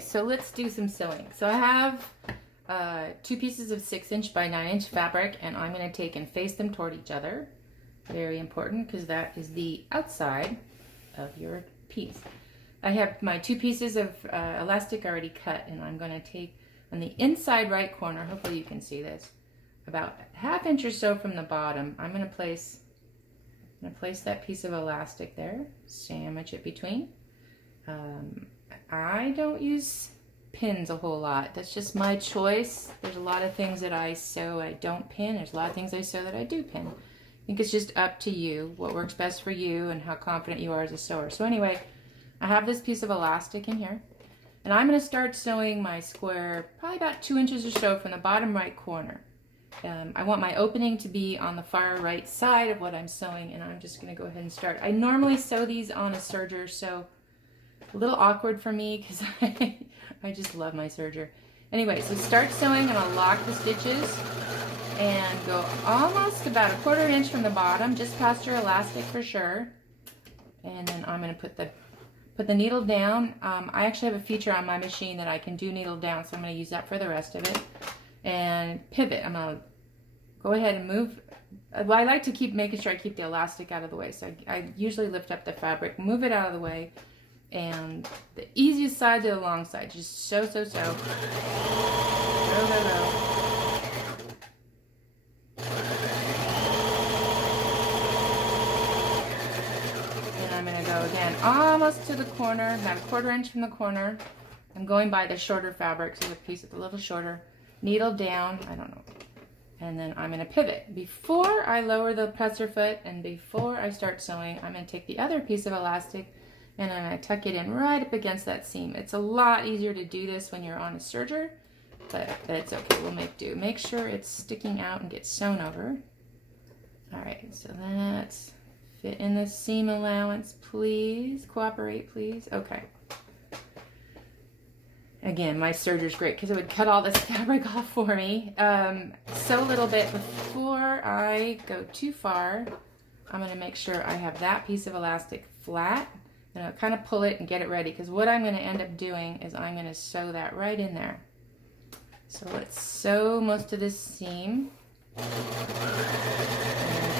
So let's do some sewing. So I have 2 pieces of 6" by 9" fabric, and I'm going to take and face them toward each other. Very important, because that is the outside of your piece. I have my 2 pieces of elastic already cut, and I'm going to take on the inside right corner, hopefully you can see this, about 1/2 inch or so from the bottom, I'm going to place that piece of elastic there, sandwich it between. I don't use pins a whole lot. That's just my choice. There's a lot of things that I sew I don't pin. There's a lot of things I sew that I do pin. I think it's just up to you, what works best for you and how confident you are as a sewer. So anyway, I have this piece of elastic in here, and I'm going to start sewing my square probably about 2 inches or so from the bottom right corner. I want my opening to be on the far right side of what I'm sewing, and I'm just going to go ahead and start. I normally sew these on a serger, so a little awkward for me because I just love my serger. Anyway, so start sewing, and I'll lock the stitches and go almost about 1/4 inch from the bottom, just past your elastic for sure. And then I'm going to put the needle down. I actually have a feature on my machine that I can do needle down, so I'm going to use that for the rest of it. And pivot. I'm going to go ahead and move. Well, I like to keep making sure I keep the elastic out of the way, so I usually lift up the fabric, move it out of the way, and the easiest side to the long side. Just sew. Go. And I'm going to go again almost to the corner, about 1/4 inch from the corner. I'm going by the shorter fabric, so the piece is a little shorter. Needle down, I don't know. And then I'm going to pivot. Before I lower the presser foot and before I start sewing, I'm going to take the other piece of elastic and I'm going to tuck it in right up against that seam. It's a lot easier to do this when you're on a serger, but it's okay. We'll make do. Make sure it's sticking out and gets sewn over. All right, so let's fit in the seam allowance, please. Cooperate, please. Okay. Again, my serger's great because it would cut all this fabric off for me. Sew a little bit before I go too far. I'm going to make sure I have that piece of elastic flat, and I'll kind of pull it and get it ready, because what I'm going to end up doing is I'm going to sew that right in there. So let's sew most of this seam. And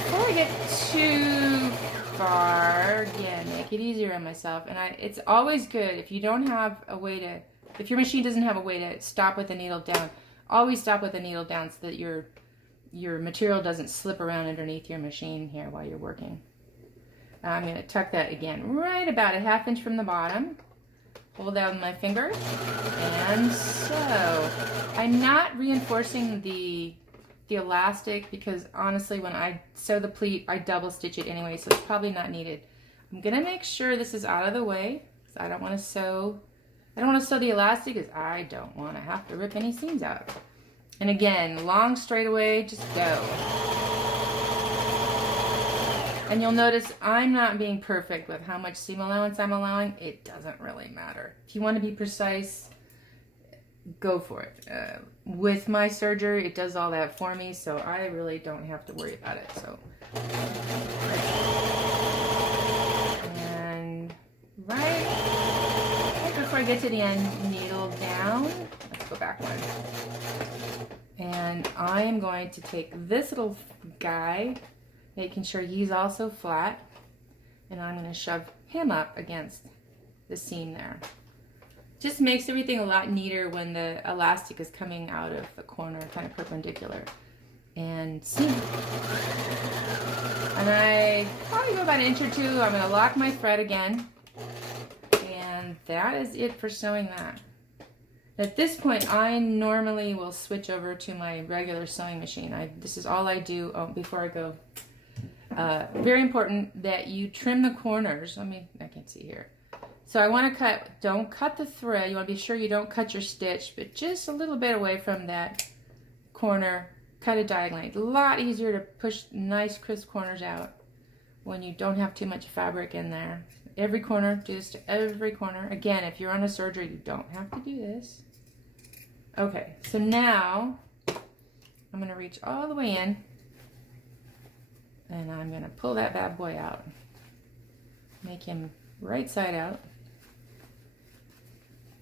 before I get too far, again, make it easier on myself. And it's always good if you don't have a way to, if your machine doesn't have a way to stop with the needle down, always stop with the needle down so that your material doesn't slip around underneath your machine here while you're working. I'm going to tuck that again right about 1/2 inch from the bottom. Hold down my finger and sew. I'm not reinforcing the elastic because honestly when I sew the pleat I double stitch it anyway, so it's probably not needed. I'm going to make sure this is out of the way because I don't want to sew the elastic because I don't want to have to rip any seams out. And again, long straightaway, just go. And you'll notice I'm not being perfect with how much seam allowance I'm allowing. It doesn't really matter. If you want to be precise, go for it. With my serger, it does all that for me, so I really don't have to worry about it. So, and right before I get to the end, needle down. Let's go back one. And I am going to take this little guy, making sure he's also flat, and I'm going to shove him up against the seam there. Just makes everything a lot neater when the elastic is coming out of the corner, kind of perpendicular. And seam. And I probably go about 1 inch or 2. I'm going to lock my thread again. And that is it for sewing that. At this point, I normally will switch over to my regular sewing machine. This is all I do before I go. Very important that you trim the corners. I can't see here. So I want to don't cut the thread. You want to be sure you don't cut your stitch, but just a little bit away from that corner, cut it diagonally. A lot easier to push nice crisp corners out when you don't have too much fabric in there. Every corner, do this to every corner. Again, if you're on a serger, you don't have to do this. Okay, so now I'm going to reach all the way in, and I'm going to pull that bad boy out. Make him right side out.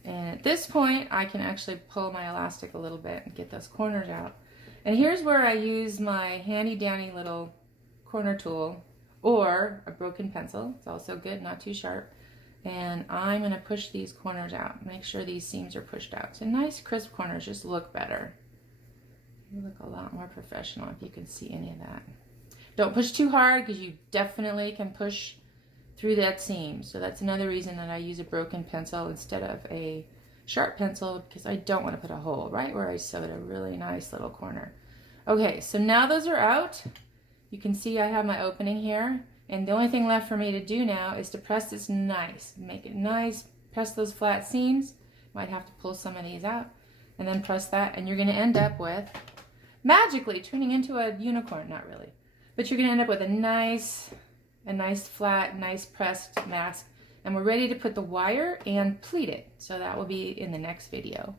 And at this point, I can actually pull my elastic a little bit and get those corners out. And here's where I use my handy dandy little corner tool or a broken pencil. It's also good, not too sharp. And I'm going to push these corners out. Make sure these seams are pushed out. So nice crisp corners just look better. You look a lot more professional if you can see any of that. Don't push too hard because you definitely can push through that seam. So that's another reason that I use a broken pencil instead of a sharp pencil, because I don't want to put a hole right where I sewed a really nice little corner. Okay, so now those are out. You can see I have my opening here, and the only thing left for me to do now is to press this nice, make it nice, press those flat seams. Might have to pull some of these out, and then press that, and you're going to end up with, magically turning into a unicorn, not really, but you're going to end up with a nice flat, nice pressed mask. And we're ready to put the wire and pleat it. So that will be in the next video.